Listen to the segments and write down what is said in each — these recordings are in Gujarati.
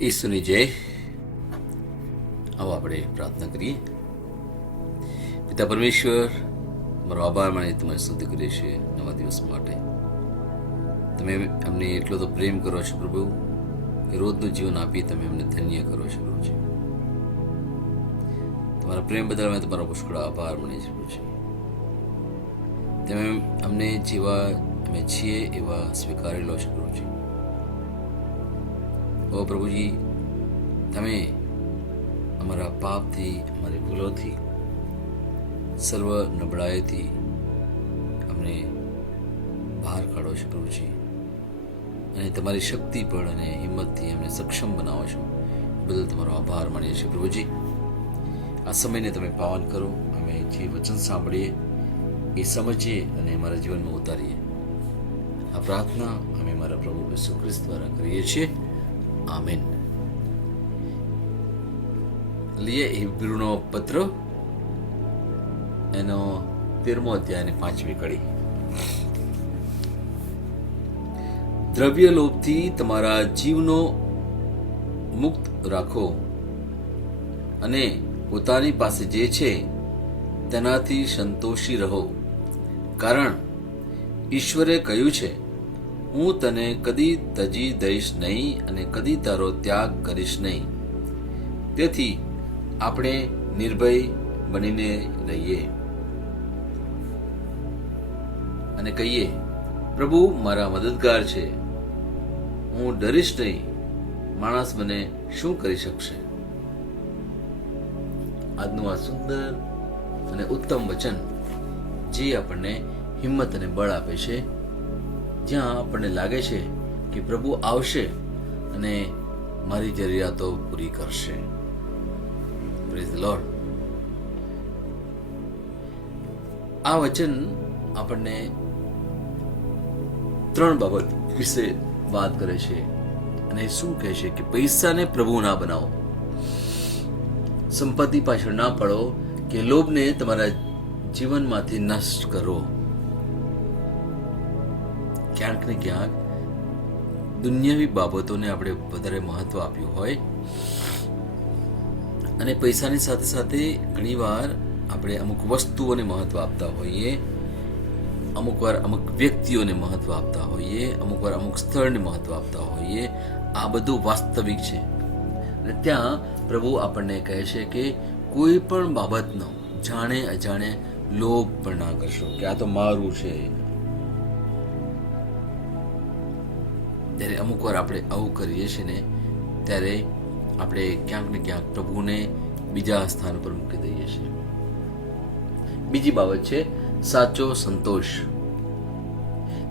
ઈસુની જય. આવો આપણે પ્રાર્થના કરીએ. પિતા પરમેશ્વર, મારો આભાર માની તમારી સ્તુતિ કરીએ છીએ નવા દિવસ માટે. તમે અમને એટલો તો પ્રેમ કરો છો પ્રભુ કે રોજનું જીવન આપી તમે અમને ધન્ય કરો છો પ્રભુજી. તમારા પ્રેમ બદલ અમે તમારો પુષ્કળ આભાર માનીએ છીએ પ્રભુજી. તમે અમને જેવા અમે છીએ એવા સ્વીકારી લો છો પ્રભુજી. ઓ પ્રભુજી, તમે અમારા પાપથી, અમારી ભૂલોથી, સર્વ નબળાઈથી અમને બહાર કાઢો છો પ્રભુજી, અને તમારી શક્તિ પર અને હિંમતથી અમને સક્ષમ બનાવો છો. બદલ તમારો આભાર માનીએ છીએ પ્રભુજી. આ સમયને તમે પાવન કરો. અમે જે વચન સાંભળીએ એ સમજીએ અને અમારા જીવનમાં ઉતારીએ. આ પ્રાર્થના અમે મારા પ્રભુ ઈસુ ખ્રિસ્ત દ્વારા કરીએ છીએ. આમેન. લીએ હિબ્રુનો પત્ર એનો 13મો અધ્યાયની 5મી કડી. દ્રવ્ય લોભથી તમારા જીવનો મુક્ત રાખો અને પોતાની પાસે જે છે તેનાથી સંતોષી રહો, કારણ ઈશ્વરે કહ્યું છે, હું તને કદી તજી દઈશ નહીં અને કદી તારો ત્યાગ કરીશ નહીં. તેથી આપણે નિર્ભય બનીને રહીએ અને કહીએ, પ્રભુ મારા મદદગાર છે, હું ડરીશ નહીં. માણસ મને શું કરી શકશે? આજનું આ સુંદર અને ઉત્તમ વચન જે આપણને હિંમત અને બળ આપે છે, જ્યાં આપણને લાગે છે કે પ્રભુ આવશે અને મારી જરૂરિયાતો પૂરી કરશે. Praise the lord. આ વચન આપણને 3 બાબત વિશે વાત કરે છે. અને શું કહે છે કે પૈસાને પ્રભુ ના બનાવો, સંપત્તિ પાછળ ના પડો, કે લોભને તમારા જીવનમાંથી નષ્ટ કરો. ક્યાંક ને ક્યાંક દુનિયાવી બાબતોને આપણે વધારે મહત્વ આપ્યું હોય, અને પૈસાની સાથે સાથે ઘણીવાર આપણે અમુક વસ્તુઓને મહત્વ આપતા હોઈએ, અમુક વાર અમુક વ્યક્તિઓને મહત્વ આપતા હોઈએ, અમુક વાર અમુક સ્થળને મહત્વ આપતા હોઈએ. આ બધું વાસ્તવિક છે. અને ત્યાં પ્રભુ આપણને કહે છે કે કોઈ પણ બાબતનો જાણે અજાણે લોભ પણ ના કરશો, કે આ તો મારું છે. ત્યારે અમુક વાર આપણે આવું કરીએ છીએ ને, ત્યારે આપણે ક્યાંક ને ક્યાંક પ્રભુને બીજા સ્થાન પર મૂકી દઈએ છીએ. બીજી બાબત છે સાચો સંતોષ.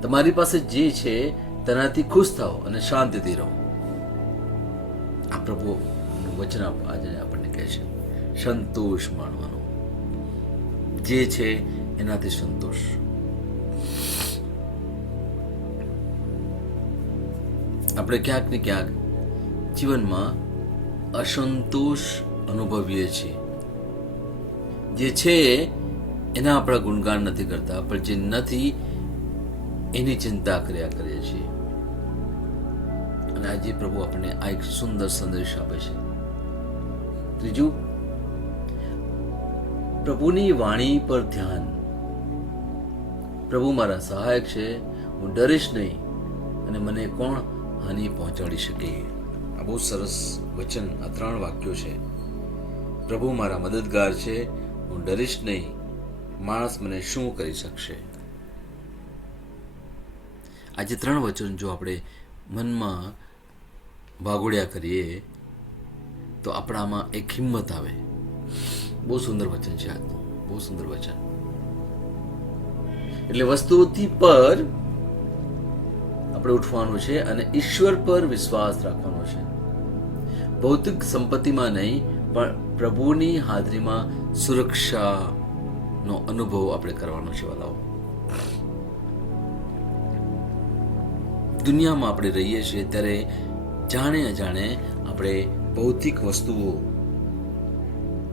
તમારી પાસે જે છે તેનાથી ખુશ થાઓ અને શાંતિથી રહો. આ પ્રભુ વચન આજે આપણને કહે છે, સંતોષ માણવાનો. જે છે એનાથી સંતોષ. આપણે ક્યાંક ને ક્યાંક જીવનમાં અસંતોષ અનુભવીએ છીએ. જે છે એના આપણા ગુણગાન નથી કરતા, પણ જે નથી એની ચિંતા કર્યા કરીએ છીએ. અને આજે પ્રભુ આપણને આ એક સુંદર સંદેશ આપે છે. ત્રીજું, પ્રભુની વાણી પર ધ્યાન. પ્રભુ મારા સહાયક છે, હું ડરીશ નહીં, અને મને કોણ હાનિ પહોંચાડી શકે? આ બહુ સરસ વચન. આ 3 વાક્યો છે. પ્રભુ મારા મદદગાર છે, હું ડરીશ નહીં, માણસ મને શું કરી શકશે? આજે 3 વચન જો આપણે મનમાં વાગોળ્યા કરીએ તો આપણામાં એક હિંમત આવે. બહુ સુંદર વચન છે આજનું, બહુ સુંદર વચન. એટલે વસ્તુઓથી પર આપણે ઉઠવાનું છે અને ઈશ્વર પર વિશ્વાસ રાખવાનો છે. ભૌતિક સંપત્તિમાં નહીં, પણ પ્રભુની હાજરીમાં સુરક્ષાનો અનુભવ આપણે કરવાનો છે. વાલાઓ, દુનિયામાં આપણે રહીએ છીએ ત્યારે જાણે અજાણે આપણે ભૌતિક વસ્તુઓ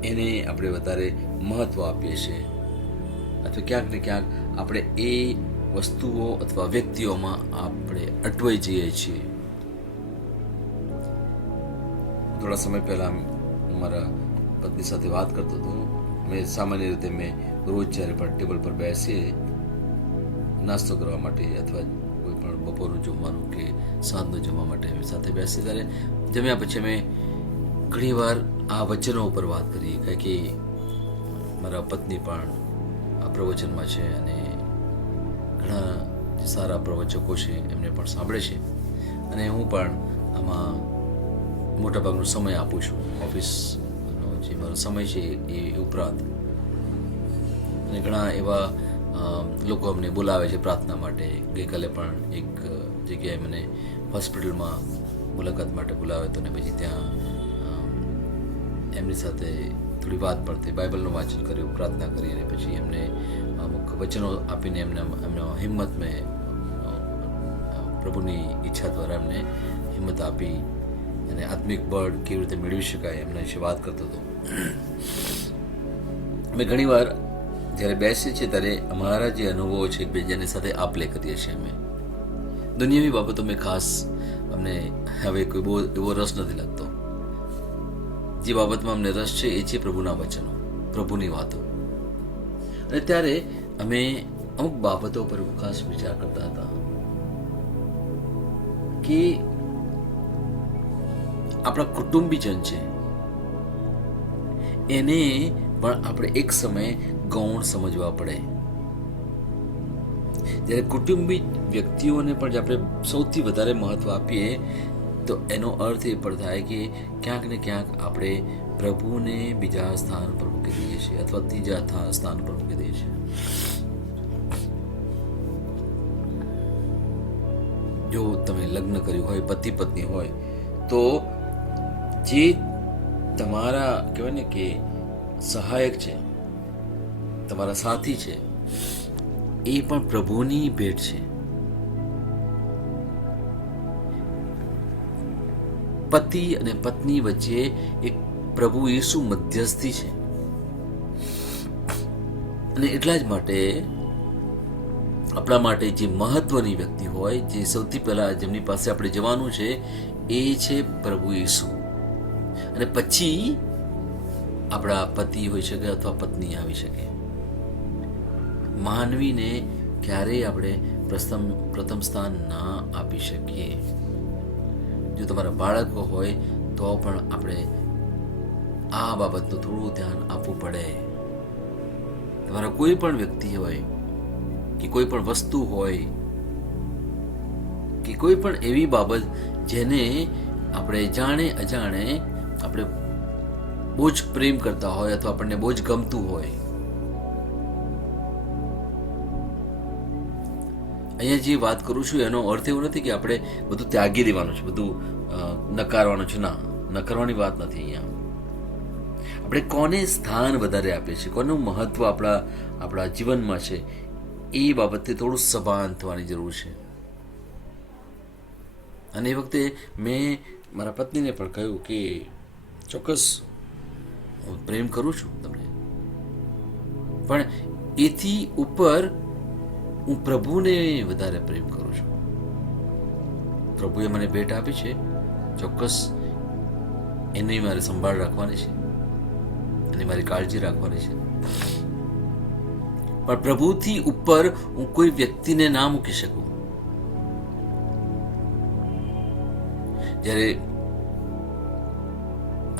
એને આપણે વધારે મહત્વ આપીએ છીએ, અથવા ક્યાંક ને ક્યાંક આપણે એ વસ્તુઓ અથવા વ્યક્તિઓમાં આપણે અટવાઈ જઈએ છીએ. થોડા સમય પહેલાં હું મારા પત્ની સાથે વાત કરતો હતો. સામાન્ય રીતે મેં રોજ જ્યારે પણ ટેબલ પર બેસીએ નાસ્તો કરવા માટે અથવા કોઈ પણ બપોરનું જમવાનું કે સાંજનું જમવા માટે સાથે બેસીએ ત્યારે જમ્યા પછી અમે ઘણીવાર આ વચનો ઉપર વાત કરીએ, કારણ કે મારા પત્ની પણ આ પ્રવચનમાં છે અને ઘણા જે સારા પ્રવચકો છે એમને પણ સાંભળે છે અને હું પણ આમાં મોટાભાગનો સમય આપું છું. ઓફિસનો જે મારો સમય છે એ ઉપરાંત અને ઘણા એવા લોકો અમને બોલાવે છે પ્રાર્થના માટે. ગઈકાલે પણ એક જગ્યાએ મને હોસ્પિટલમાં મુલાકાત માટે બોલાવ્યો હતો ને પછી ત્યાં એમની સાથે થોડી વાત પણ થઈ, બાઇબલનું વાંચન કર્યું, પ્રાર્થના કરી અને પછી એમને અમુક વચનો આપીને એમનો હિંમત મેં પ્રભુની ઈચ્છા દ્વારા એમને હિંમત આપી અને આત્મિક બળ કેવી રીતે મેળવી શકાય એમના વિશે વાત કરતો હતો. અમે ઘણીવાર જ્યારે બેસીએ છીએ ત્યારે અમારા જે અનુભવો છે એકબીજાની સાથે આપલે કરીએ છીએ. અમે દુનિયાવી બાબતો મેં ખાસ અમને હવે કોઈ બહુ એવો રસ નથી લાગતો. જે બાબતમાં અમને રસ છે એ છે પ્રભુના વચનો, પ્રભુની વાતો. અને ત્યારે અમે અમુક બાબતો પર ખાસ વિચાર કરતા હતા કે આપણા કુટુંબીજન છે એને પણ આપણે એક સમયે ગૌણ સમજવા પડે. જ્યારે કુટુંબી વ્યક્તિઓને પણ આપણે સૌથી વધારે મહત્વ આપીએ તો એનો અર્થ એ પણ થાય કે ક્યાંક ને ક્યાંક આપણે પ્રભુને બીજા સ્થાન પર મૂકી દઈએ છીએ અથવા ત્રીજા સ્થાન પર મૂકી દઈએ છીએ. જો તમે લગ્ન કર્યું હોય, પતિ પત્ની હોય, તો જે તમારા કહેવાય ને કે સહાયક છે, તમારા સાથી છે, એ પણ પ્રભુની ભેટ છે. પતિ અને પત્ની વચ્ચે એક પ્રભુ યેસુ મધ્યસ્થી છે અને એટલા જ માટે આપણા માટે જે મહત્વની વ્યક્તિ હોય, જે સૌથી પહેલા જેમની પાસે આપણે જવાનું છે એ છે પ્રભુ યેસુ. અને પછી આપણા પતિ હોઈ શકે અથવા પત્ની આવી શકે. માનવીને ક્યારેય આપણે પ્રથમ સ્થાન ના આપી શકીએ. જો તમારા બાળકો હોય તો પણ આપણે આ બાબતનું થોડું ધ્યાન આપવું પડે. તમારા કોઈ પણ વ્યક્તિ હોય કે કોઈ પણ વસ્તુ હોય કે કોઈ પણ એવી બાબત જેને આપણે જાણે અજાણે આપણે બહુ જ પ્રેમ કરતા હોય અથવા આપણને બહુ જ ગમતું હોય. અહીંયા જે વાત કરું છું એનો અર્થ એવો નથી કે આપણે બધું ત્યાગી દેવાનું છે, બધું નકારવાનું છે. ના, નકારવાની વાત નથી. અહીંયા આપણે કોને સ્થાન વધારે આપીએ છીએ, કોનું મહત્વ આપણા જીવનમાં છે, એ બાબતે થોડું સભાન થવાની જરૂર છે. અને એ વખતે મેં મારા પત્નીને પણ કહ્યું કે ચોક્કસ હું પ્રેમ કરું છું તમને, પણ એથી ઉપર હું પ્રભુને વધારે પ્રેમ કરું છું. પ્રભુએ મને ભેટ આપી છે, ચોક્કસ એની મારે સંભાળ રાખવાની છે, એની મારી કાળજી રાખવાની છે. પણ પ્રભુથી ઉપર હું કોઈ વ્યક્તિને ના મૂકી શકું. જ્યારે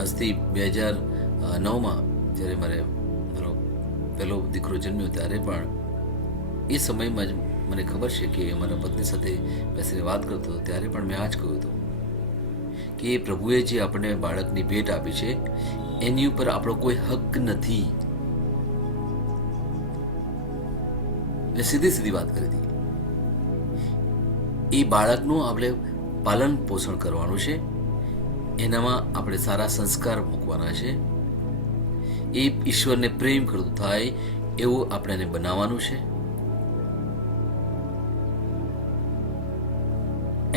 આજથી 2009માં જ્યારે મારો પહેલો દીકરો જન્મ્યો ત્યારે પણ એ સમયમાં જ મને ખબર છે કે મારા પત્ની સાથે બેસીને વાત કરતો હતો ત્યારે પણ મેં આ જ કહ્યું હતું કે પ્રભુએ જે આપણને બાળકની ભેટ આપી છે એની ઉપર આપણો કોઈ હક નથી. એટલે સીધી વાત કરી હતી. એ બાળકનું આપણે પાલન પોષણ કરવાનું છે, એનામાં આપણે સારા સંસ્કાર મૂકવાના છે, એ ઈશ્વરને પ્રેમ કરતું થાય એવું આપણે એને બનાવવાનું છે.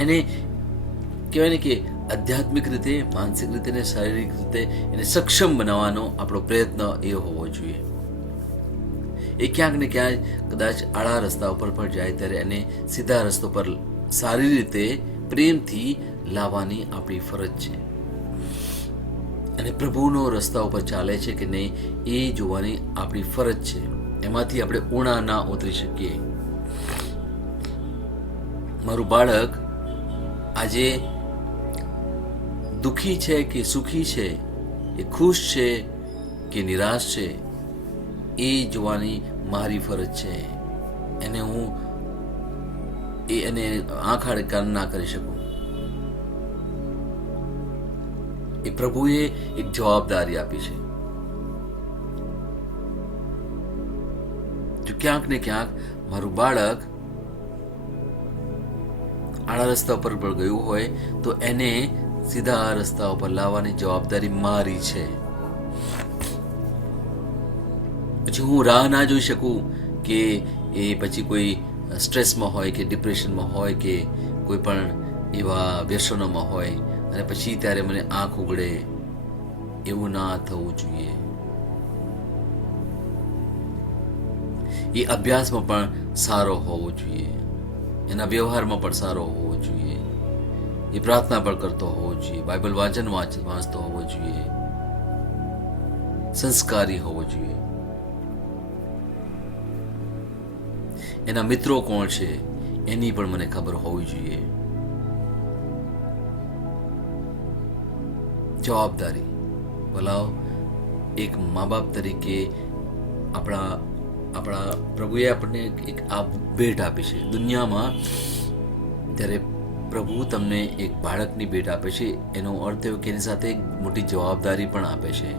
એને કહેવાય ને કે આધ્યાત્મિક રીતે, માનસિક રીતે અને શારીરિક રીતે એને સક્ષમ બનાવવાનો આપણો પ્રયત્ન એ હોવો જોઈએ. એ ક્યાંક ને ક્યાંક કદાચ આડા રસ્તા ઉપર પણ જાય ત્યારે એને સીધા રસ્તો પર સારી રીતે પ્રેમથી લાવવાની આપણી ફરજ છે. અને પ્રભુનો રસ્તા ઉપર ચાલે છે કે નહીં એ જોવાની આપણી ફરજ છે. એમાંથી આપણે ઊણા ના ઉતરી શકીએ. મારું બાળક આજે દુઃખી છે કે સુખી છે, એ ખુશ છે કે નિરાશ છે, એ જોવાની મારી ફરજ છે. એને હું એને આંખ આડે કાન ના કરી શકું. એ પ્રભુએ એક જવાબદારી આપી છે. જો ક્યાંક ને ક્યાંક મારું બાળક આડા રસ્તા પર ગયું હોય તો એને સીધા રસ્તા ઉપર લાવવાની જવાબદારી મારી છે. પછી હું રાહ ના જોઈ શકું કે એ પછી કોઈ સ્ટ્રેસમાં હોય કે ડિપ્રેશનમાં હોય કે કોઈ પણ એવા વ્યસનોમાં હોય અને પછી ત્યારે મને આંખ ઉગડે. એવું ના થવું જોઈએ. એ અભ્યાસમાં પણ સારો હોવો જોઈએ, એના વ્યવહારમાં પણ સારો હોવો જોઈએ, એ પ્રાર્થના પણ કરતો હોવો જોઈએ, બાઇબલ વાંચતો હોવો જોઈએ, સંસ્કારી હોવો જોઈએ. એના મિત્રો કોણ છે એની પણ મને ખબર હોવી જોઈએ. જવાબદારી બોલાવો એક મા બાપ તરીકે આપણા પ્રભુએ આપણને એક આ ભેટ આપી છે દુનિયામાં. ત્યારે પ્રભુ તમને એક બાળકની ભેટ આપે છે, એનો અર્થ એવો કે એની સાથે એક મોટી જવાબદારી પણ આપે છે.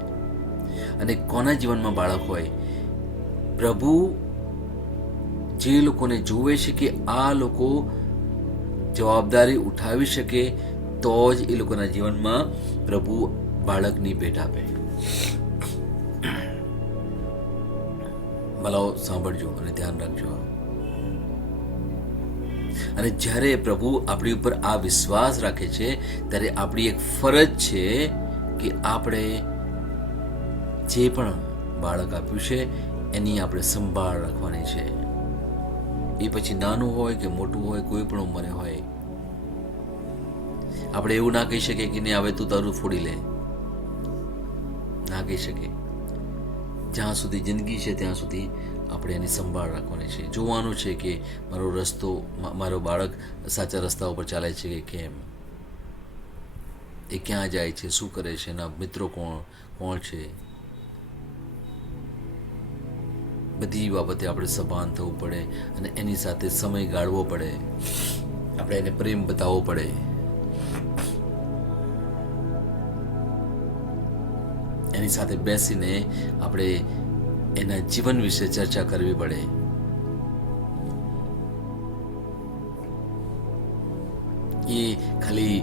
અને કોના જીવનમાં બાળક હોય, પ્રભુ જે લોકોને જુએ છે કે આ લોકો જવાબદારી ઉઠાવી શકે તો જ એ લોકોના જીવનમાં પ્રભુ બાળકની ભેટ આપે. ભલાઓ સાંભળજો અને ધ્યાન રાખજો. અને જ્યારે પ્રભુ આપણી ઉપર આ વિશ્વાસ રાખે છે ત્યારે આપણી એક ફરજ છે કે આપણે જે પણ બાળક આપ્યું છે એની આપણે સંભાળ રાખવાની છે. એ પછી નાનું હોય કે મોટું હોય, કોઈ પણ ઉંમરે હોય. આપણે એવું ના કહી શકીએ કે નહીં હવે તું તારું ફોડી લે, ના કહી શકીએ. જ્યાં સુધી જિંદગી છે ત્યાં સુધી આપણે એની સંભાળ રાખવાની છે. જોવાનું છે કે મારો બાળક સાચા રસ્તા ઉપર ચાલે છે કે કેમ, એ ક્યાં જાય છે, શું કરે છે, એના મિત્રો કોણ છે. બધી બાબતે આપણે સભાન થવું પડે અને એની સાથે સમય ગાળવો પડે. આપણે એને પ્રેમ બતાવવો પડે. એની સાથે બેસીને આપણે એના જીવન વિશે ચર્ચા કરવી પડે. એ ખાલી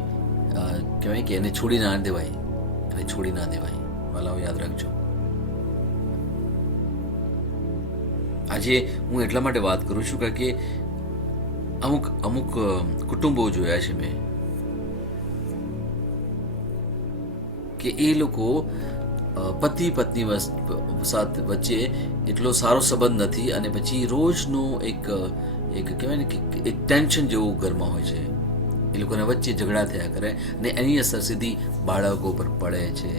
કહેવાય કે એને છોડી ના દેવાય, વાલાઓ યાદ રાખજો. આજે હું એટલા માટે વાત કરું છું કે અમુક કુટુંબો જોયા છે મેં કે એ લોકો પતિ પત્ની વચ્ચે એટલો સારો સંબંધ નથી અને પછી રોજનો એક કહેવાય ને કે એક ટેન્શન જેવું ઘરમાં હોય છે. એ લોકોના વચ્ચે ઝઘડા થયા કરે અને એની અસર સીધી બાળકો પર પડે છે.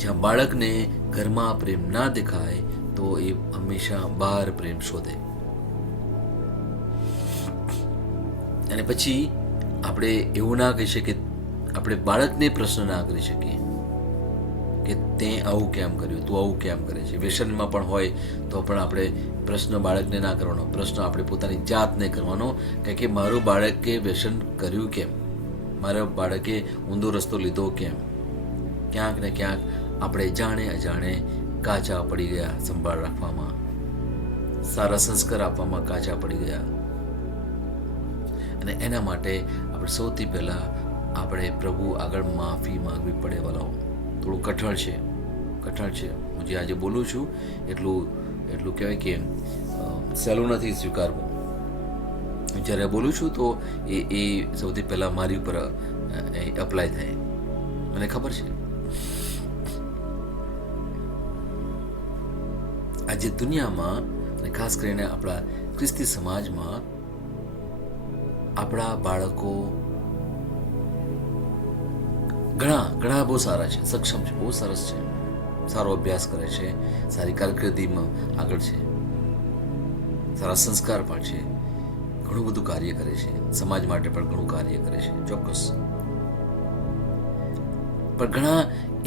જ્યાં બાળકને ઘરમાં પ્રેમ ના દેખાય તો એ હંમેશા બહાર પ્રેમ શોધે. અને પછી આપણે એવું ના કહી શકીએ, આપણે બાળકને પ્રશ્ન ના કરી શકીએ કે તે આવું કેમ કર્યું, તું આવું કેમ કરે છે. વ્યસનમાં પણ હોય તો પણ આપણે પ્રશ્ન બાળકને ના કરવાનો, પ્રશ્ન આપણે પોતાની જાતને કરવાનો કે મારું બાળકે વ્યસન કર્યું કેમ, મારા બાળકે ઊંધો રસ્તો લીધો કેમ. ક્યાંક ને ક્યાંક આપણે જાણે અજાણે કાચા પડી ગયા સંભાળ રાખવામાં, સારા સંસ્કાર આપવામાં કાચા પડી ગયા. અને એના માટે આપણે સૌથી પહેલા આપણે પ્રભુ આગળ માફી માંગવી પડે. વાલાઓ થોડું કઠણ છે. હું જે આજે બોલું છું એટલું કહેવાય કે સહેલું નથી સ્વીકારવું. જ્યારે બોલું છું તો એ સૌથી પહેલા મારી ઉપર અપ્લાય થાય, મને ખબર છે. આજે દુનિયામાં અને ખાસ કરીને આપણા ખ્રિસ્તી સમાજમાં આપણા બાળકો ઘણા બહુ સારા છે, સક્ષમ છે, બહુ સરસ છે, સારો અભ્યાસ કરે છે, સારી કારકિર્દીમાં આગળ છે, સારા સંસ્કાર પણ છે, ઘણું બધું કાર્ય કરે છે, સમાજ માટે પણ ઘણું કાર્ય કરે છે, ચોક્કસ. પણ ઘણા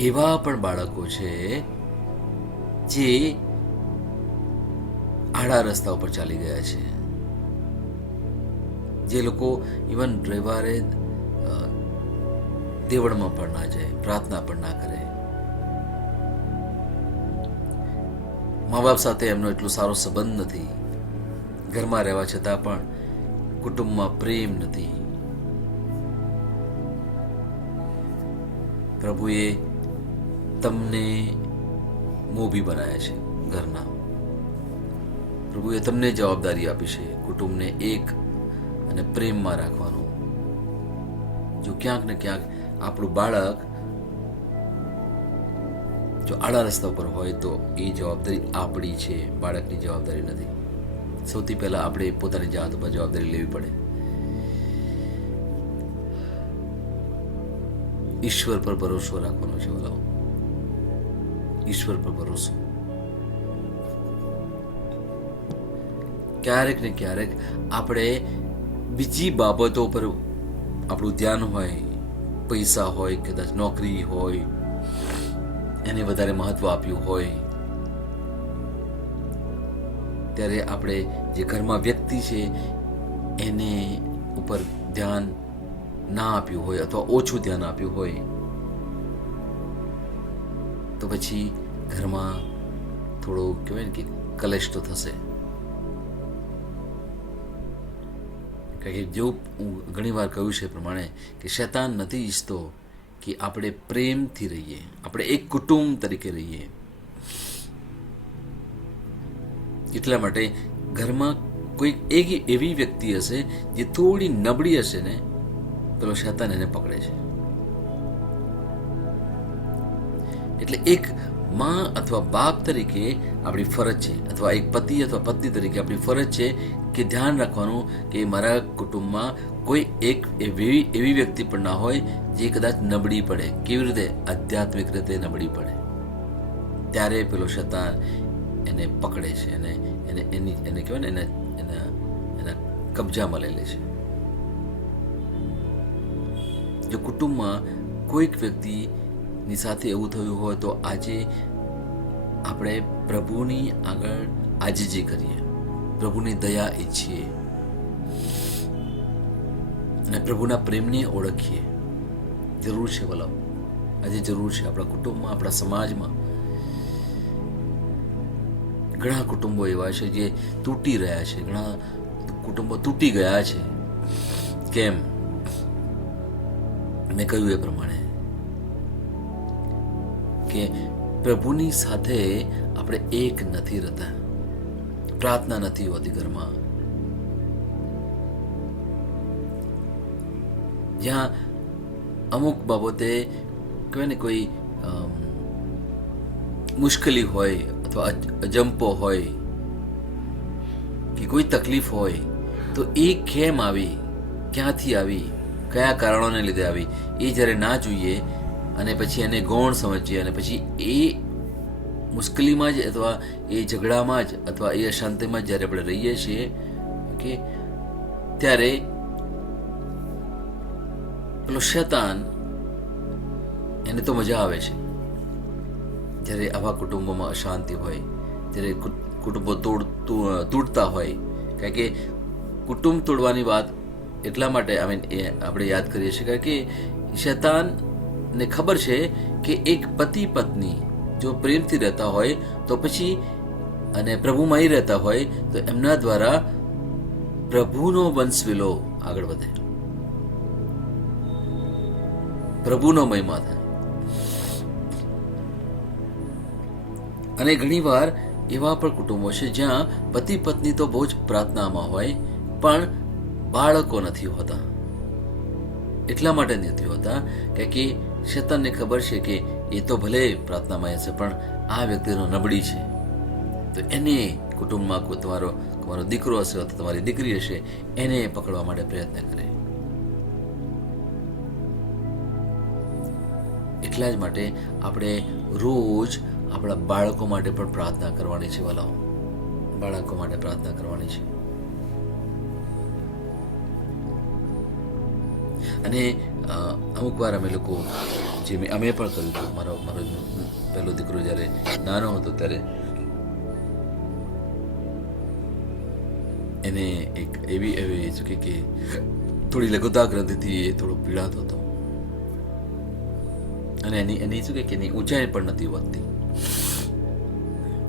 એવા પણ બાળકો છે જે આડા રસ્તા ઉપર ચાલી ગયા છે, જે લોકો ઇવન રવિવારે દેવળમાં પણ ના જાય, પ્રાર્થના પણ ના કરે, મા બાપ સાથે એમનો એટલો સારો સંબંધ નથી, ઘરમાં રહેવા છતાં પણ કુટુંબમાં પ્રેમ નથી. પ્રભુએ તમને મોભી બનાવ્યા છે ઘરના. પ્રભુએ તમને જવાબદારી આપી છે કુટુંબને એક અને પ્રેમમાં રાખવાનું. જો ક્યાંક ને ક્યાંક આપણું બાળક જો આડા રસ્તા ઉપર હોય તો એ જવાબદારી આપણી છે, બાળકની જવાબદારી નથી. સૌથી પહેલા આપણે પોતાની જાત ઉપર જવાબદારી લેવી પડે. ઈશ્વર પર ભરોસો રાખવાનો છે બોલાવો, ઈશ્વર પર ભરોસો. ક્યારેક ને ક્યારેક આપણે બીજી બાબતો પર આપણું ધ્યાન હોય, પૈસા હોય, કદાચ નોકરી હોય, એને વધારે મહત્વ આપ્યું હોય, ત્યારે આપણે જે ઘરમાં વ્યક્તિ છે એને ઉપર ધ્યાન ના આપ્યું હોય અથવા ઓછું ધ્યાન આપ્યું હોય તો પછી ઘરમાં થોડું કહેવાય ને કે કલેશ તો થશે. કારણ કે જો હું ઘણી વાર કહ્યું છે પ્રમાણે કે શૈતાન નથી ઈચ્છતો કે આપણે પ્રેમથી રહીએ, આપણે એક કુટુંબ તરીકે રહીએ. એટલા માટે ઘરમાં કોઈ એક એવી વ્યક્તિ હશે જે થોડી નબળી હશે ને, પેલો શૈતાન એને પકડે છે. એટલે એક માં અથવા બાપ તરીકે આપણી ફરજ છે, અથવા એક પતિ અથવા પત્ની તરીકે આપણી ફરજ છે કે ધ્યાન રાખવાનું કે મારા કુટુંબમાં કોઈ એક એવી વ્યક્તિ પણ ના હોય જે કદાચ નબળી પડે. કેવી રીતે? આધ્યાત્મિક રીતે નબળી પડે. ત્યારે પેલો શૈતાન એને પકડે છે, એને કહેવાય ને એના કબજામાં લઈ લે છે. જો કુટુંબમાં કોઈક વ્યક્તિની સાથે એવું થયું હોય તો આજે આપણે પ્રભુની આગળ આજીજી કરીએ, પ્રભુની દયા ઈચ્છીએ અને પ્રભુના પ્રેમને ઓળખીએ. જરૂર છે વલાવ, આજે જરૂર છે. આપણા કુટુંબમાં, આપણા સમાજમાં ઘણા કુટુંબો એવા છે જે તૂટી રહ્યા છે, ઘણા કુટુંબો તૂટી ગયા છે. કેમ? મેં કહ્યું એ પ્રમાણે કે પ્રભુની સાથે આપણે એક નથી રહેતા, પ્રાર્થના નથી હોતી ઘરમાં. જ્યાં અમુક બાબતે કહેવાય ને કોઈ મુશ્કેલી હોય અથવા અજંપો હોય કે કોઈ તકલીફ હોય તો એ કેમ આવી, ક્યાંથી આવી, કયા કારણોને લીધે આવી, એ જ્યારે ના જોઈએ અને પછી એને ગૌણ સમજીએ અને પછી એ મુશ્કેલીમાં જ અથવા એ ઝઘડામાં જ અથવા એ અશાંતિમાં જ જ્યારે આપણે રહીએ છીએ કે ત્યારે પેલો શૈતાન એને તો મજા આવે છે. જ્યારે આવા કુટુંબોમાં અશાંતિ હોય, જ્યારે કુટુંબો તૂટતા હોય. કારણ કે કુટુંબ તોડવાની વાત એટલા માટે આપણે યાદ કરીએ છીએ કારણ કે શૈતાનને ખબર છે કે એક પતિ પત્ની જો પ્રેમથી રહેતા હોય તો પછી અને પ્રભુમાં રહેતા હોય તો એમના દ્વારા પ્રભુનો વંશવેલો આગળ વધે, પ્રભુનો મહિમા થાય. અને ઘણીવાર એવા પણ કુટુંબો છે જ્યાં પતિ પત્ની તો બહુ જ પ્રાર્થનામાં હોય પણ બાળકો નથી હોતા. એટલા માટે નથી હોતા કે શૈતાનને ખબર છે કે એ તો ભલે પ્રાર્થનામાં હશે પણ આ વ્યક્તિનો નબળી છે, તો એને કુટુંબમાં તમારો દીકરો હશે અથવા તમારી દીકરી હશે એને પકડવા માટે પ્રયત્ન કરે. એટલા જ માટે આપણે રોજ આપણા બાળકો માટે પણ પ્રાર્થના કરવાની છે વાલાઓ, બાળકો માટે પ્રાર્થના કરવાની છે. અને અમુક વાર અમે લોકો અમે પણ કર્યું હતું. મારો પહેલો દીકરો જ્યારે નાનો હતો ત્યારે એને એક એવી શું કે થોડી લઘુતા ગ્રંથિથી એ થોડો પીડાતો હતો અને એની શું કે એની ઊંચાઈ પણ નથી વધતી.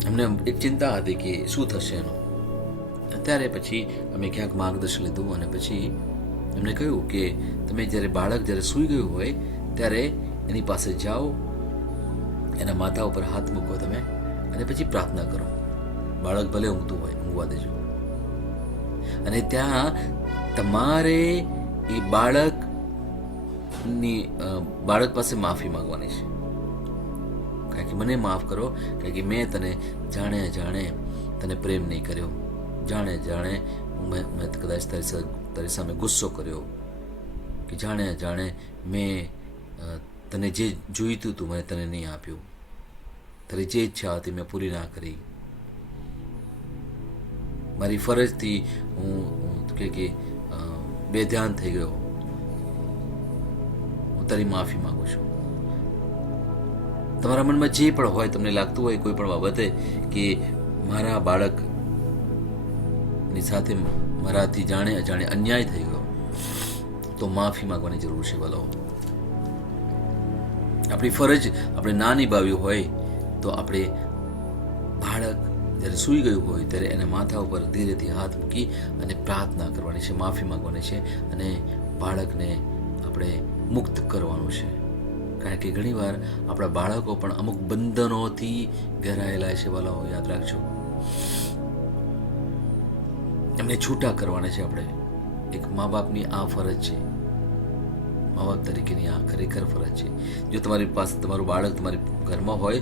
અમને એક ચિંતા હતી કે શું થશે એનું. ત્યારે પછી અમે ક્યાંક માર્ગદર્શન લીધું અને પછી એમને કહ્યું કે તમે બાળક જ્યારે સૂઈ ગયું હોય ત્યારે એની પાસે જાઓ, એના માથા ઉપર હાથ મૂકો તમે અને પછી પ્રાર્થના કરો. બાળક ભલે ઊંઘતું હોય, ઊંઘવા દેજો. અને ત્યાં તમારે એ બાળક પાસે માફી માંગવાની છે. કારણ કે મને માફ કરો, કારણ કે મેં તને જાણે અજાણે તને પ્રેમ નહીં કર્યો, જાણે જાણે મેં કદાચ તારી સામે ગુસ્સો કર્યો, કે જાણે અજાણે મેં તને જે જોઈતું હતું મેં તને નહીં આપ્યું, તારી જે ઈચ્છા હતી મેં પૂરી ના કરી, મારી ફરજથી હું કે બેધ્યાન થઈ ગયો, હું તારી માફી માંગુ છું. તમારા મનમાં જે પણ હોય, તમને લાગતું હોય કોઈ પણ બાબતે કે મારા બાળકની સાથે મારાથી જાણે અજાણે અન્યાય થઈ ગયો, તો માફી માંગવાની જરૂર છે વાલાઓ. આપણી ફરજ આપણે ના નિભાવી હોય તો આપણે બાળક જ્યારે સૂઈ ગયું હોય ત્યારે એના માથા ઉપર ધીરેથી હાથ મૂકી અને પ્રાર્થના કરવાની છે, માફી માંગવાની છે અને બાળકને આપણે મુક્ત કરવાનું છે. કારણ કે ઘણીવાર આપણા બાળકો પણ અમુક બંધનોથી ઘેરાયેલા છે વાલાઓ, યાદ રાખજો. એમને છૂટા કરવાના છે આપણે. એક મા બાપની આ ફરજ છે, મા બાપ તરીકેની આ ખરેખર ફરજ છે. જો તમારી પાસે તમારું બાળક તમારી ઘરમાં હોય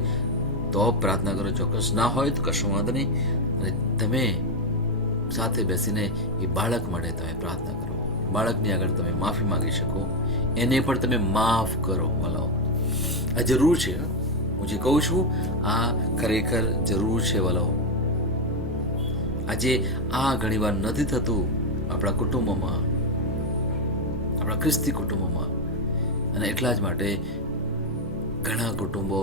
તો પ્રાર્થના કરો, ચોક્કસ. ના હોય તો કશું વાંધો નહીં, અને તમે સાથે બેસીને એ બાળક માટે તમે પ્રાર્થના કરો. બાળકની આગળ તમે માફી માંગી શકો, એને પણ તમે માફ કરો વાલાઓ. આ જરૂર છે. હું જે કહું છું આ ખરેખર જરૂર છે વાલાઓ. આજે આ ઘણીવાર નથી થતું આપણા કુટુંબોમાં, આપણા ખ્રિસ્તી કુટુંબોમાં, અને એટલા જ માટે ઘણા કુટુંબો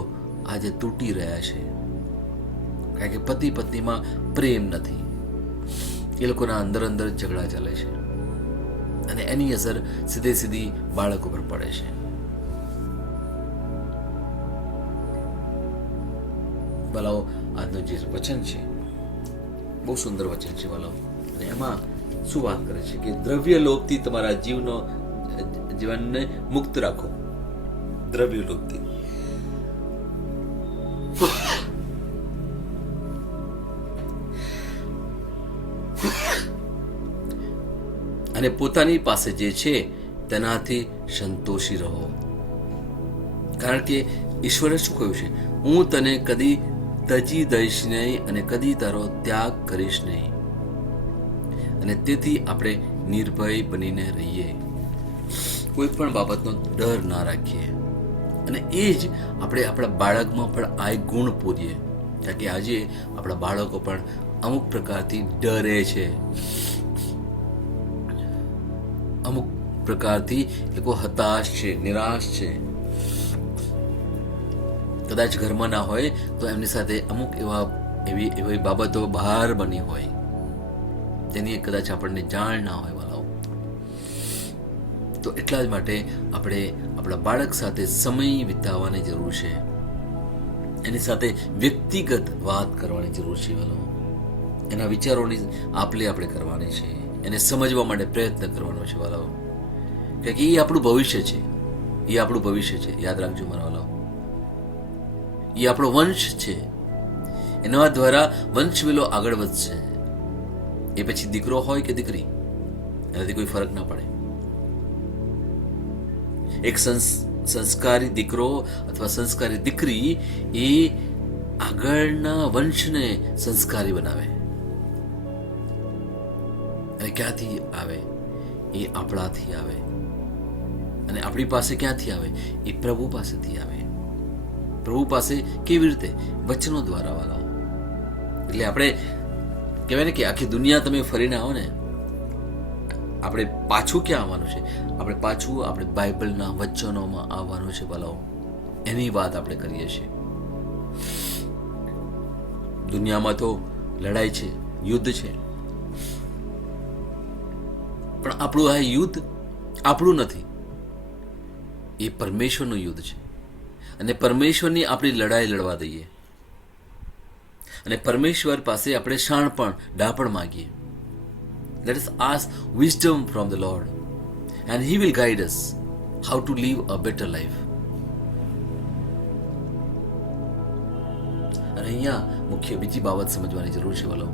આજે તૂટી રહ્યા છે. કારણ કે પતિ પત્નીમાં પ્રેમ નથી, એ લોકોના અંદર ઝઘડા ચાલે છે અને એની અસર સીધી બાળકો પર પડે છે. વાલાઓ, આજનું જે વચન છે બહુ સુંદર વચન છે વાલાઓ. અને એમાં શું વાત કરે છે કે દ્રવ્ય લોભથી તમારા જીવનને મુક્ત રાખો. દ્રવ્ય લોભથી અને પોતાની પાસે જે છે તેનાથી સંતોષી રહો. કારણ કે ઈશ્વરે શું કહ્યું છે? હું તને કદી તજી દઈશ નહીં અને કદી તારો ત્યાગ કરીશ નહીં. અને તેથી આપણે નિર્ભય બનીને રહીએ, કોઈ પણ બાબતનો ડર ના રાખીએ. અને એ જ આપણે આપણા બાળકમાં પણ આ ગુણ પૂરીએ. કારણ કે આજે આપણા બાળકો પણ અમુક પ્રકારથી ડરે છે, અમુક પ્રકારથી લોકો હતાશ છે, નિરાશ છે. કદાચ ઘરમાં ના હોય તો એમની સાથે અમુક એવી બાબતો બહાર બની હોય જેની કદાચ આપણને જાણ ના હોય વાલાઓ. તો એટલા જ માટે આપણે આપણા બાળક સાથે સમય વિતાવવાની જરૂર છે, એની સાથે વ્યક્તિગત વાત કરવાની જરૂર છે વાલાઓ. એના વિચારોની આપલે આપણે કરવાની છે, એને સમજવા માટે પ્રયત્ન કરવાનો છે વાલાઓ. કારણ કે એ આપણું ભવિષ્ય છે, એ આપણું ભવિષ્ય છે. યાદ રાખજો મારા વાલાઓ, એ આપણો વંશ છે. એના દ્વારા વંશ વેલો આગળ વધશે. એ પછી દીકરો હોય કે દીકરી, એનાથી કોઈ ફરક ના પડે. એક સંસ્કારી દીકરો અથવા સંસ્કારી દીકરી એ આગળના વંશને સંસ્કારી બનાવે. અને ક્યાંથી આવે? એ આપણાથી આવે. અને આપણી પાસે ક્યાંથી આવે? એ પ્રભુ પાસેથી આવે. પ્રભુ પાસે કેવી રીતે? વચનો દ્વારા વાલાઓ. એટલે આપણે કહેવાય ને કે આખી દુનિયા તમે ફરીને આવો ને, આપણે પાછું ક્યાં આવવાનું છે? આપણે પાછું આપણે બાઇબલના વચનોમાં આવવાનું છે વાલાઓ. એની વાત આપણે કરીએ છીએ. દુનિયામાં તો લડાઈ છે, યુદ્ધ છે, પણ આપણું આ યુદ્ધ આપણું નથી, એ પરમેશ્વરનું યુદ્ધ છે. અને પરમેશ્વરની આપણી લડાઈ લડવા દઈએ અને પરમેશ્વર પાસે આપણે શાણપણ, ડાપણ માંગીએ. Let us ask wisdom from the Lord and He will guide us how to live a better life. અને અહીંયા મુખ્ય બીજી બાબત સમજવાની જરૂર છે વાલો,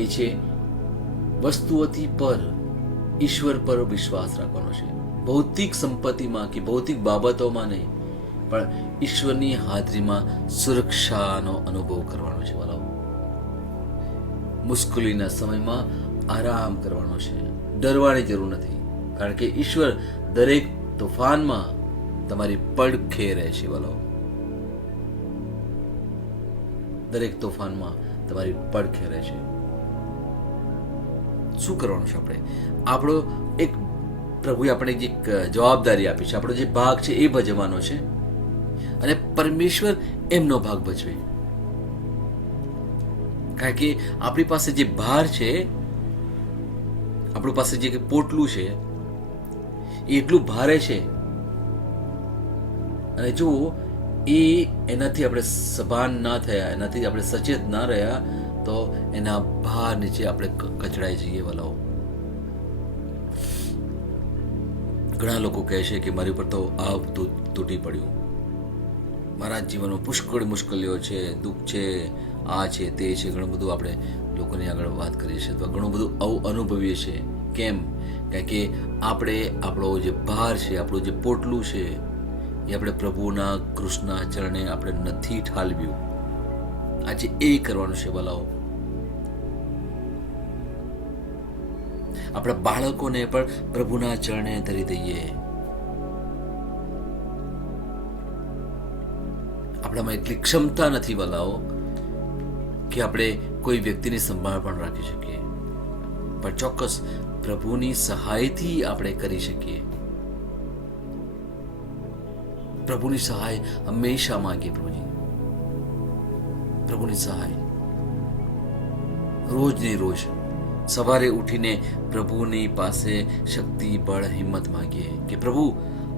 એ છે વસ્તુઓથી પર ઈશ્વર પર વિશ્વાસ રાખવાનો છે. ભૌતિક સંપત્તિમાં કે ભૌતિક બાબતોમાં નહીં, પણ ઈશ્વરની હાજરીમાં સુરક્ષાનો અનુભવ કરવાનો છે વાલો. મુશ્કેલીના સમયમાં આરામ કરવાનો છે, ડરવાની જરૂર નથી, કારણ કે ઈશ્વર દરેક તોફાનમાં તમારી પડખે રહે છે વાલો. દરેક તોફાનમાં તમારી પડખે રહે છે. શું કરવાનું છે આપણે? આપણો એક પ્રભુએ આપણે જે જવાબદારી આપી છે, આપણો જે ભાગ છે એ ભજવવાનો છે, અને પરમેશ્વર એમનો ભાગ ભજવે. કારણ કે આપણી પાસે જે ભાર છે, આપણી પાસે જે પોટલું છે, એ એટલું ભારે છે, અને જો એનાથી આપણે સભાન ના થયા, એનાથી આપણે સચેત ના રહ્યા, તો એના ભાર નીચે આપણે કચડાઈ જઈએ વાલાઓ. ઘણા લોકો કહે છે કે મારી ઉપર તો આવ તૂટી પડ્યું, મારા જીવનમાં પુષ્કળ મુશ્કેલીઓ છે, દુઃખ છે, આ છે, તે છે. ઘણું બધું આપણે લોકોની આગળ વાત કરીએ છીએ, તો ઘણું બધું આવું અનુભવીએ છીએ. કેમ? કારણ કે આપણે આપણો જે ભાર છે, આપણું જે પોટલું છે, એ આપણે પ્રભુના કૃષ્ણના ચરણે આપણે નથી ઠાલવ્યું. આજે એ કરવાનું છે વાલાઓ. આપણા બાળકોને પણ પ્રભુના ચરણે ધરી દઈએ. આપણામાં એટલી ક્ષમતા નથી વાલાઓ કે આપણે કોઈ વ્યક્તિની સંભાળ પણ રાખી શકીએ, પણ ચોક્કસ પ્રભુની સહાયથી આપણે કરી શકીએ. પ્રભુની સહાય હંમેશા માંગીએ. પ્રભુની સહાય રોજની રોજ સવારે ઉઠીને પ્રભુની પાસે શક્તિ, બળ, હિંમત માંગીએ કે પ્રભુ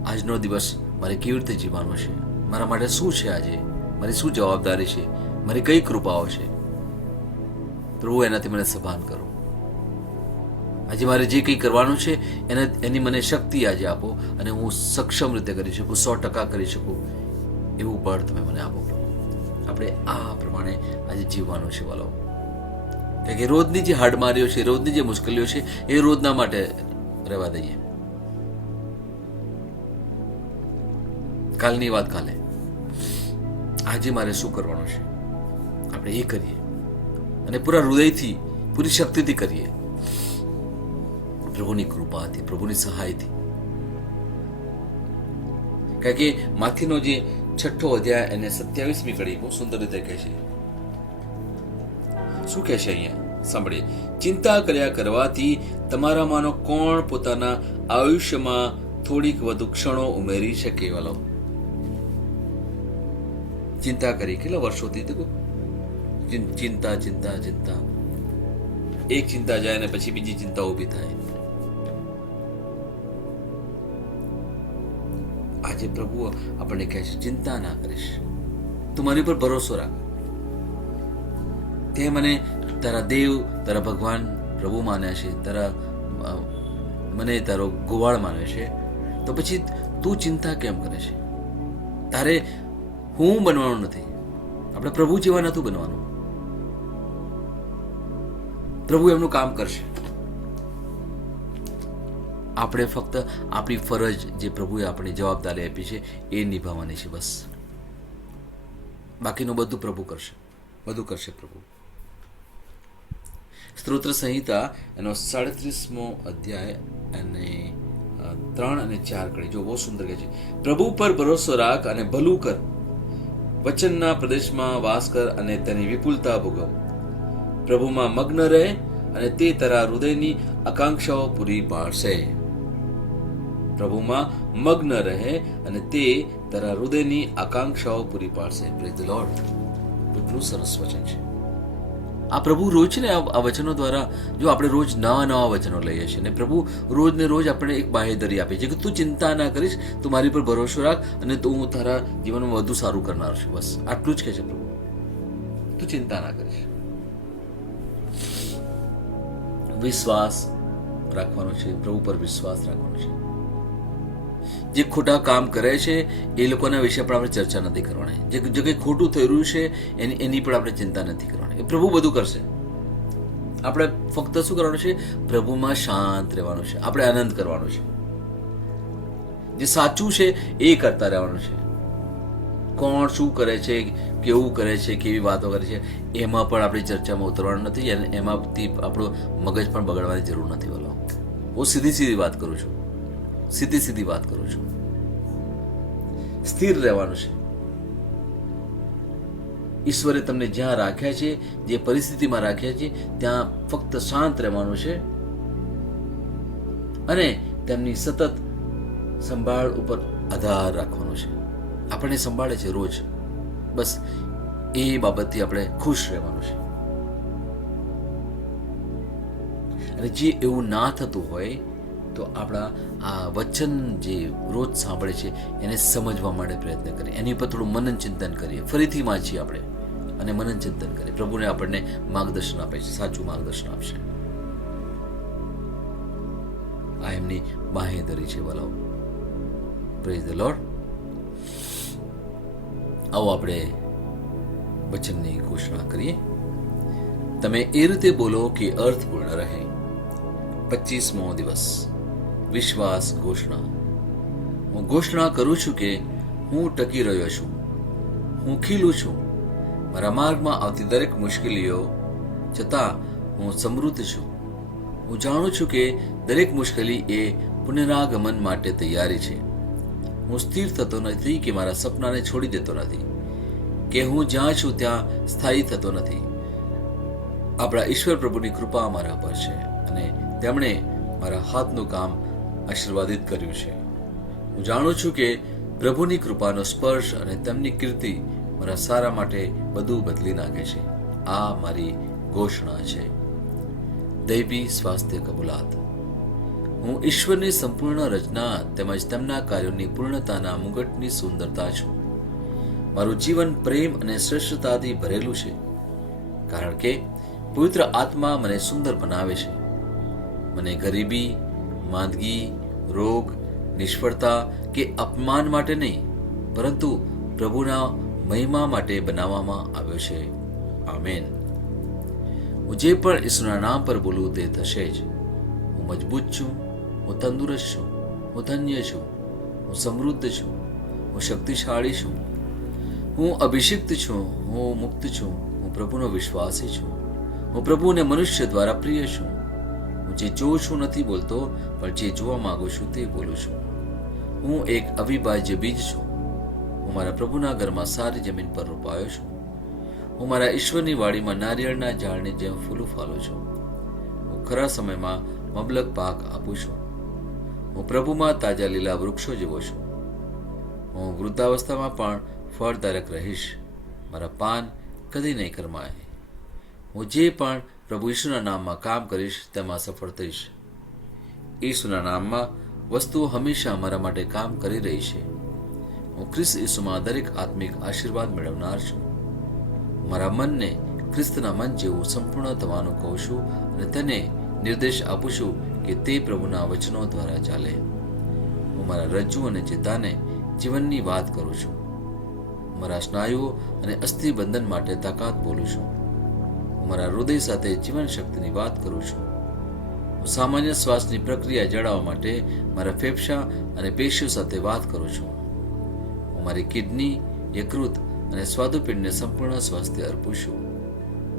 આજનો દિવસ મારે કેવી રીતે જીવવાનો છે, મારા માટે શું છે, આજે મારી શું જવાબદારી છે, મારી કઈ કૃપાઓ છે. પ્રભુ એનાથી મને સભાન કરો. આજે મારે જે કંઈ કરવાનું છે એની મને શક્તિ આજે આપો, અને હું સક્ષમ રીતે કરી શકું, 100% કરી શકું એવું બળ તમે મને આપો. આપણે આ પ્રમાણે આજે જીવવાનું છે વાલો. કારણ કે રોજની જે હાડમારીઓ છે, રોજની જે મુશ્કેલીઓ છે, એ રોજના માટે રહેવા દઈએ. કાલની વાત કાલે. આજે મારે શું કરવાનું છે આપણે એ કરીએ, અને પૂરા હૃદયથી, પૂરી શક્તિથી કરીએ, પ્રભુની કૃપાથી, પ્રભુની સહાયથી. કારણ કે માથીનો જે 6 અધ્યાય અને 27મી કડી બહુ સુંદર રીતે કહે છે. શું કહે છે અહીંયા? સાંભળીએ. ચિંતા કર્યા કરવાથી તમારામાંનો કોણ પોતાના આયુષ્યમાં થોડીક વધુ ક્ષણો ઉમેરી શકે વાલો? ચિંતા કરી કેટલા વર્ષોથી ચિંતા ચિંતા ચિંતા, એક ચિંતા જાય ને પછી બીજી ચિંતા ઉભી થાય. આજે પ્રભુ આપણને કહે છે ચિંતા ના કરીશ, તું મારી પર ભરોસો રાખ. તે મને તારા દેવ, તારા ભગવાન પ્રભુ માન્યા છે, મને તારો ગોવાળ માને છે, તો પછી તું ચિંતા કેમ કરે છે? તારે હું બનવાનું નથી, આપણે પ્રભુ જેવા નતું બનવાનું. પ્રભુ એમનું કામ કરશે. આપણે ફક્ત આપણી ફરજ, જે પ્રભુએ આપણી જવાબદારી આપી છે, એ નિભાવવાની છે બસ. બાકીનું બધું પ્રભુ કરશે, બધું કરશે પ્રભુ. સ્તોત્ર સંહિતા એનો 37મો અધ્યાય અને 3 અને 4 કડી જો બહુ સુંદર કહે છે. પ્રભુ પર ભરોસો રાખ અને ભલું કર, વચનના પ્રદેશમાં વાસ કર અને તેની વિપુલતા ભોગવ. પ્રભુમાં મગ્ન રહે અને તે તારા હૃદયની આકાંક્ષાઓ પૂરી પાડશે. પ્રભુમાં મગ્ન રહે અને તે તારા હૃદયની આકાંક્ષાઓ પૂરી પાડશે. Praise the lord. કેટલું સરસ વચન છે આ. પ્રભુ રોજ ને આ વચનો દ્વારા, જો આપણે રોજ નવા નવા વચનો લઈએ છીએ ને પ્રભુ રોજ ને રોજ આપણે એક બાહેધરી આપે છે કે તું ચિંતા ના કરીશ, તું મારી પર ભરોસો રાખ અને તું હું તારા જીવનમાં વધુ સારું કરનાર છું. બસ આટલું જ કહે છે પ્રભુ. તું ચિંતા ના કરીશ. વિશ્વાસ રાખવાનો છે, પ્રભુ પર વિશ્વાસ રાખવાનો છે. જે ખોટા કામ કરે છે એ લોકોના વિશે પણ આપણે ચર્ચા નથી કરવાની. જે કંઈ ખોટું થઈ રહ્યું છે એની પણ આપણે ચિંતા નથી કરવાની. એ પ્રભુ બધું કરશે. આપણે ફક્ત શું કરવાનું છે? પ્રભુમાં શાંત રહેવાનું છે. આપણે આનંદ કરવાનો છે. જે સાચું છે એ કરતા રહેવાનું છે. કોણ શું કરે છે, કેવું કરે છે, કેવી વાતો કરે છે, એમાં પણ આપણી ચર્ચામાં ઉતરવાનું નથી અને એમાંથી આપણું મગજ પણ બગડવાની જરૂર નથી. બોલો, હું સીધી વાત કરું છું. સીધી વાત કરું છું. સ્થિર રહેવાનું છે. ઈશ્વરે તમને જ્યાં રાખ્યા છે, જે પરિસ્થિતિમાં રાખ્યા છે, ત્યાં ફક્ત શાંત રહેવાનું છે અને તેમની સતત સંભાળ ઉપર આધાર રાખવાનો છે. આપણને સંભાળે છે રોજ, બસ એ બાબતથી આપણે ખુશ રહેવાનું છે. અને જે એવું ના થતું હોય તો આપણા આ વચન જે રોજ સાંભળે છે એને સમજવા માટે પ્રયત્ન કરીએ, એની પર થોડું મનન ચિંતન કરીએ, ફરીથી વાંચીએ આપણે અને મનન ચિંતન કરીએ. પ્રભુને આપણને માર્ગદર્શન આપે છે, સાચું માર્ગદર્શન આપશે. આ એમની બાહેધરી છે. વલાઓ, પ્રેઝ ધ લોર્ડ. આવો આપણે વચનની ઘોષણા કરીએ. તમે એ રીતે બોલો કે અર્થપૂર્ણ રહે. 25મો દિવસ, વિશ્વાસ ઘોષણા. હું ઘોષણા કરું છું કે હું ટકી રહ્યો છું, હું ખીલું છું. મારા માર્ગમાં આવતી દરેક મુશ્કેલીઓ છતાં હું સમૃદ્ધ છું. હું જાણું છું કે દરેક મુશ્કેલી એ પુનરાગમન માટે તૈયારી છે. હું સ્થિર થતો નથી કે મારા સપનાને છોડી દેતો નથી, કે હું જ્યાં છું ત્યાં સ્થાયી થતો નથી. આપણા ઈશ્વર પ્રભુની કૃપા મારા પર છે અને તેમણે મારા હાથનું કામ આશીર્વાદિત કર્યું છે. હું જાણું છું કે પ્રભુની કૃપાનો સ્પર્શ અને તેમની કીર્તિ મારા સારા માટે બધું બદલી નાખે છે. આ મારી ઘોષણા છે. દૈવી સ્વાસ્થ્ય કબૂલાત. હું ઈશ્વરની સંપૂર્ણ રચના તેમજ તેમના કાર્યોની પૂર્ણતાના મુગટની સુંદરતા છું. મારું જીવન પ્રેમ અને શ્રેષ્ઠતાથી ભરેલું છે, કારણ કે પવિત્ર આત્મા મને સુંદર બનાવે છે. મને ગરીબી, માંદગી, રોગ, નિષ્ફળતા કે અપમાન માટે નહીં, પરંતુ પ્રભુના મહિમા માટે બનાવવામાં આવ્યો છે. આમેન. હું જે પણ ઈશ્વરના નામ પર બોલું તે થશે જ. હું મજબૂત છું, હું તંદુરસ્ત છું, હું ધન્ય છું, હું સમૃદ્ધ છું, હું શક્તિશાળી છું, હું અભિષિક્ત છું, હું મુક્ત છું, હું પ્રભુનો વિશ્વાસી છું, હું પ્રભુને મનુષ્ય દ્વારા પ્રિય છું. હું જે જોઉં છું નથી બોલતો, પણ જે જોવા માંગુ છું તે બોલું છું. હું એક અવિભાજ્ય બીજ છું. હું મારા પ્રભુના ઘરમાં સારી જમીન પર રોપાયો છું. હું મારા ઈશ્વરની વાડીમાં નારિયેળના ઝાડની જેમ ફૂલું ફાલું છું. હું ખરા સમયમાં મબલક પાક આપું છું. હું પ્રભુમાં તાજા લીલા વૃક્ષો જેવો છું. હું વૃદ્ધાવસ્થામાં પણ ફળદાયક રહીશ. મારા પાન કદી નહીં કરમાય. હું જે પણ પ્રભુ ઈસુના નામમાં કામ કરીશ તેમાં સફળ થઈશ. ઈસુના નામમાં વસ્તુઓ હંમેશા મારા માટે કામ કરી રહી છે. હું ખ્રિસ્ત ઈસુમાં દરેક આત્મિક આશીર્વાદ મેળવનાર છું. મારા મનને ખ્રિસ્તના મન જેવું સંપૂર્ણ થવાનું કહું છું અને તેને નિર્દેશ આપું છું કે તે પ્રભુના વચનો દ્વારા ચાલે. હું મારા રજ્જુ અને ચેતાને જીવનની વાત કરું છું. મારા સ્નાયુઓ અને અસ્થિબંધન માટે તાકાત બોલું છું. હું મારા હૃદય સાથે જીવન શક્તિની વાત કરું છું. હું સામાન્ય શ્વાસની પ્રક્રિયા જાળવવા માટે મારા ફેફસા અને પેશીઓ સાથે વાત કરું છું. હું મારી કિડની, યકૃત અને સ્વાદુપિંડને સંપૂર્ણ સ્વાસ્થ્ય અર્પું છું.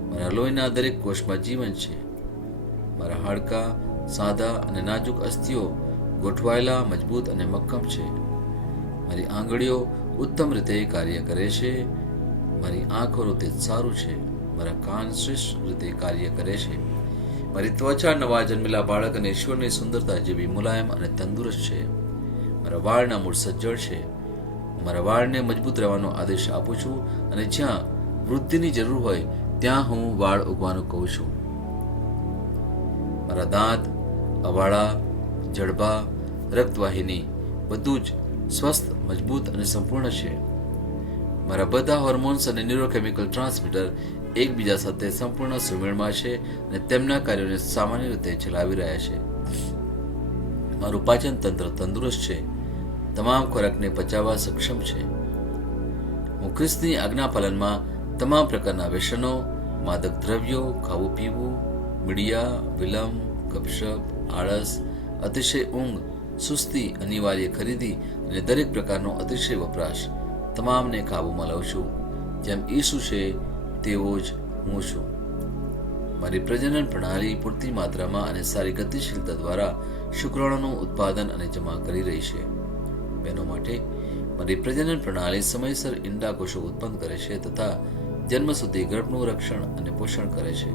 મારા લોહીના દરેક કોષમાં જીવન છે. મારા હાડકાં સાદા અને નાજુક અસ્થિઓ ગોઠવાયેલા, મજબૂત અને મક્કમ છે. મારી આંગળીઓ ઉત્તમ રીતે કાર્ય કરે છે. મારી આંખોનું તેજ સારું છે, મારા કાન શ્રેષ્ઠ રીતે કાર્ય કરે છે, મારી ત્વચા નવા જન્મેલા બાળક અને ઈશ્વરની સુંદરતા જેવી મુલાયમ અને તંદુરસ્ત છે, મારા વાળના મૂળ સજ્જડ છે. હું મારા વાળને મજબૂત રહેવાનો આદેશ આપું છું અને જ્યાં વૃદ્ધિની જરૂર હોય ત્યાં હું વાળ ઉગવાનું કહું છું. મારા દાંત, અવાળા, જડબા, રક્તવાહિની બધું જ સ્વસ્થ, મજબૂત અને સંપૂર્ણ છે. મારા બધા હોર્મોન્સ અને ન્યુરોકેમિકલ ટ્રાન્સમીટર એકબીજા સાથે સંપૂર્ણ સુમેળમાં છે અને તેમના કાર્યોને સામાન્ય રીતે ચલાવી રહ્યા છે. મારું પાચન તંત્ર તંદુરસ્ત છે, તમામ ખોરાકને પચાવવા સક્ષમ છે. હું ખ્રિસ્તની આજ્ઞા પાલનમાં તમામ પ્રકારના વ્યસનો, માદક દ્રવ્યો, ખાવું પીવું, મીડિયા, વિલંબ, ગપશપ, આળસ, અતિશય ઊંઘ, સુસ્તી, અનિવાર્ય ખરીદી અને દરેક પ્રકારનો અતિશય વપરાશ તમામને કાબૂમાં લઉં છું. જેમ ઈસુ છે તેવો જ હું છું. મારી પ્રજનન પ્રણાલી પૂરતી માત્રામાં અને સારી ગતિશીલતા દ્વારા શુક્રાણુનું ઉત્પાદન અને જમા કરી રહી છે. બહેનો માટે મારી પ્રજનન પ્રણાલી સમયસર ઈંડા કોષો ઉત્પન્ન કરે છે તથા જન્મ સુધી ગર્ભનું રક્ષણ અને પોષણ કરે છે.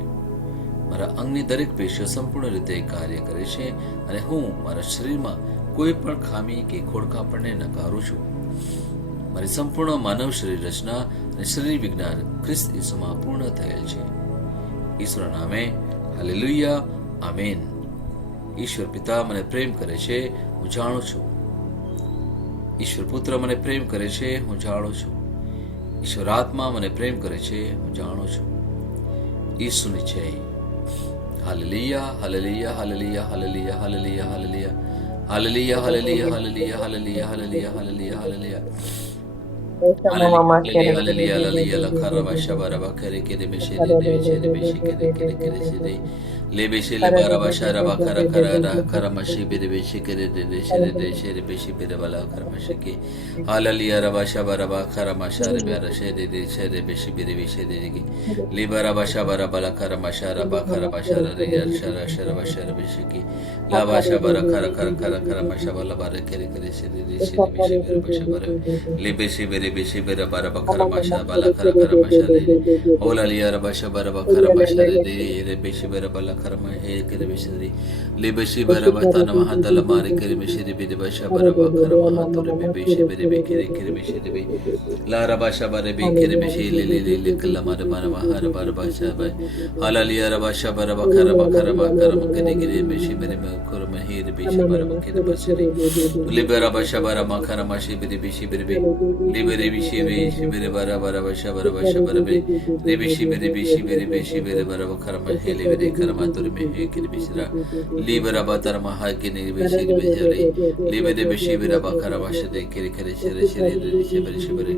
મારા અંગની દરેક પેશીઓ સંપૂર્ણ રીતે કાર્ય કરે છે અને હું મારા શરીરમાં કોઈ પણ ખામી કે ખોડખાપણને નકારું છું. મારી સંપૂર્ણ માનવ શરીર રચના અને શરીર વિજ્ઞાન ખ્રિસ્ત ઈસુમાં પૂર્ણ થયેલ છે. ઈશ્વરના નામે હાલેલુયા, આમેન. ઈશ્વર પિતા મને પ્રેમ કરે છે, હું જાણું છું. ઈશ્વર પુત્ર મને પ્રેમ કરે છે, હું જાણું છું. ઈશ્વર આત્મા મને પ્રેમ કરે છે, હું જાણું છું. ઈસુની જય. Hallelujah, hallelujah, hallelujah, hallelujah, hallelujah, hallelujah, hallelujah, hallelujah, hallelujah, hallelujah, hallelujah, hallelujah. Hallelujah, hallelujah, la karava shabarava kare kere meshere meshere meshere kere kere shere lebe shele barava sharava kara kara kara mashi bere beshi kere de shere de shere beshi bere bala kara mashi ke hallelujah rava shabarava kara mashare bere shere de shere beshi bere beshi de ke libara shabara bala kara mashara ba kara mashara de shara shara shara beshi ke lava shabara kara kara kara kara mashabala bare kere kere shere de shere beshi bere beshi bare lebe shibere beshi bere bara bakara masha bala kara kara masha de ola liya rabasha bara bakara masha de re beshi bere bala kara ma he kere beshi de le beshi bere batana mahandala mare kere beshi de bere basha bara bakara mahandore be beshi bere be kere beshi de be la rabasha bare be kere beshi le kala mare mara mahara bara basha ba ala liya rabasha bara bakara kere beshi bere me kor ma he de beshi bara kere beshi de le bara basha bara makara mashi bere beshi bere be libere bishi bere bara bara basha bara be le bishi bere beshi bere bara bakara ma he le bere karama tor me he kire bishra libera batar ma ha ke ne beshi bejare libere bishi bere bakara basha de kire kire shere bere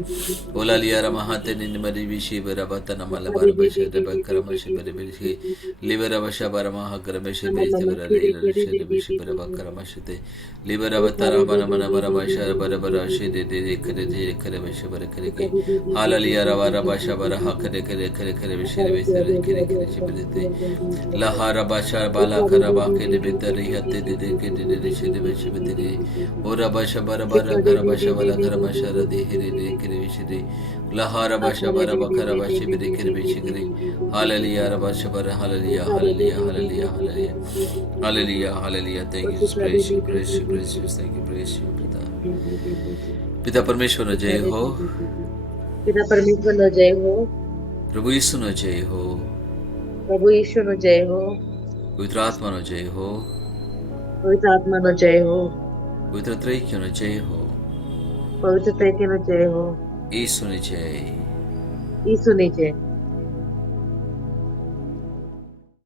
ola liya rama hate ne mari bishi bere batana mala bara basha de bakara ma she bere beshi libera basha bara ma ha kare beshi bere le shere bishi bere bakara ma she de libera batara bara mana bara basha bara she de kare beshi bere kare ke hallelujah rava rava shabara ha kare beshi kare shibere de la hara basha bala karaba ke de betari hatte de ke de shede beshi de ora basha bara kara basha bala kara basha de here de kare beshi de la hara basha bara kara bashi bere kare beshi kare hallelujah rava shabara hallelujah hallelujah hallelujah hallelujah hallelujah hallelujah. Thank you, praise you, thank you, praise you. पिता परमेश्वर न जय हो, पिता परमेश्वर न जय हो, प्रभु यीशु न जय हो, प्रभु यीशु न जय हो, पवित्र आत्मा न जय हो, पवित्र आत्मा न जय हो, पवित्र त्रैक्य न जय हो, पवित्र त्रैक्य न जय हो, यीशु ने जय, यीशु ने जय.